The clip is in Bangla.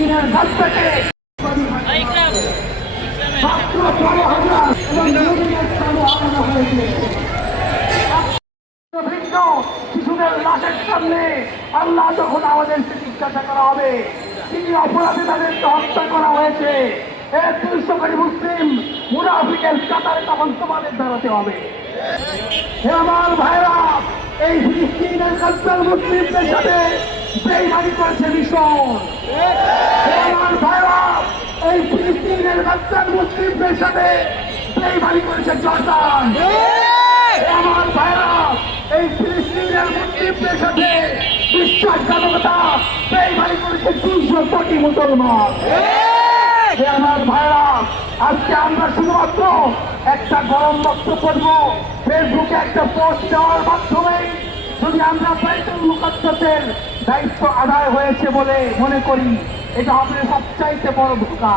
ফিলিস্তিনের কাছ থেকে মাত্র 12,000 এবং নদীর প্রাণও হারানো হয়েছে। ভিন্ন শিশুদের লাশের সামনে আল্লাহ যখন আমাদেরকে জিজ্ঞাসা করা হবে তিনি অপরাধে তাদেরকে হত্যা করা হয়েছে, এর 200 কোটি মুসলিম মুনাফিকের কাতারে তখন তোমাদের দাঁড়াতে হবে। হে আমার ভাইরা, এই ফিলিস্তিনের কাতার মুসলিমদের সাথে বেইমানি করেছে মিশর। হে আমার ভাইরা, এই ফিলিস্তিনের কাতার মুসলিমদের সাথে বেইমানি করেছে জর্দান। আমার ভাইরা, এই ফিলিস্তিনের মুসলিমদের সাথে বিশ্বাসঘাতকতা বেইমানি করেছে 200 কোটি মুসলমান। আমার ভাইরা, আজকে আমরা শুধুমাত্র একটা গরম বক্তব্য করব, ফেসবুকে একটা পোস্ট দেওয়ার মাধ্যমে যদি আমরা বাইতুল মুকাদ্দাসের দায়িত্ব আদায় হয়েছে বলে মনে করি, এটা হবে সবচাইতে বড় ধোঁকা।